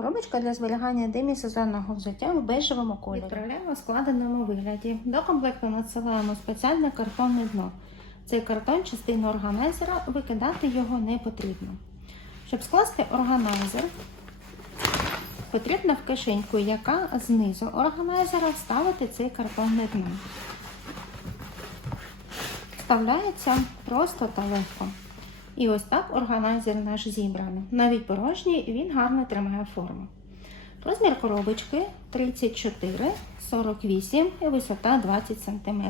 Коробочка для зберігання демісезонного взуття в бежевому кольорі. Відправляємо в складеному вигляді. До комплекту надсилаємо спеціальне картонне дно. Цей картон частину органайзера, викидати його не потрібно. Щоб скласти органайзер, потрібно в кишеньку, яка знизу органайзера, вставити цей картонне дно. Вставляється просто та легко. І ось так органайзер наш зібраний. Навіть порожній він гарно тримає форму. Розмір коробочки 34, 48 і висота 20 см.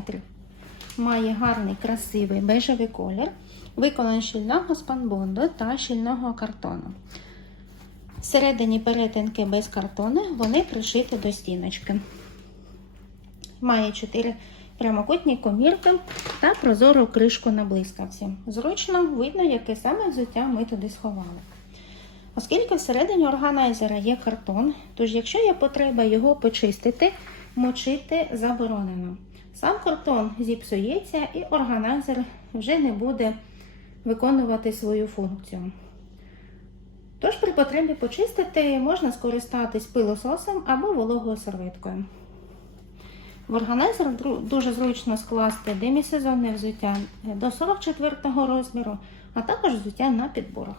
Має гарний красивий бежевий колір, виконаний щільного спанбонду та щільного картону. Всередині перетинки без картону вони пришиті до стіночки. Має 4 прямокутні комірки та прозору кришку на блискавці. Зручно видно, яке саме взуття ми туди сховали. Оскільки всередині органайзера є картон, тож якщо є потреба його почистити, мочити заборонено. Сам картон зіпсується і органайзер вже не буде виконувати свою функцію. Тож при потребі почистити можна скористатись пилососом або вологою серветкою. В органайзер дуже зручно скласти демісезонне взуття до 44 розміру, а також взуття на підборах.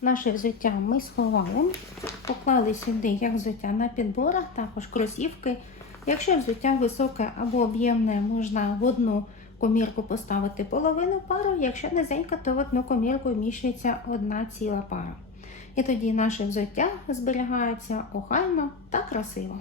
Наше взуття ми сховали, поклали сюди як взуття на підборах, також кросівки. Якщо взуття високе або об'ємне, можна в одну комірку поставити половину пару, якщо низенька, то в одну комірку вміщується одна ціла пара. І тоді наше взуття зберігається охайно та красиво.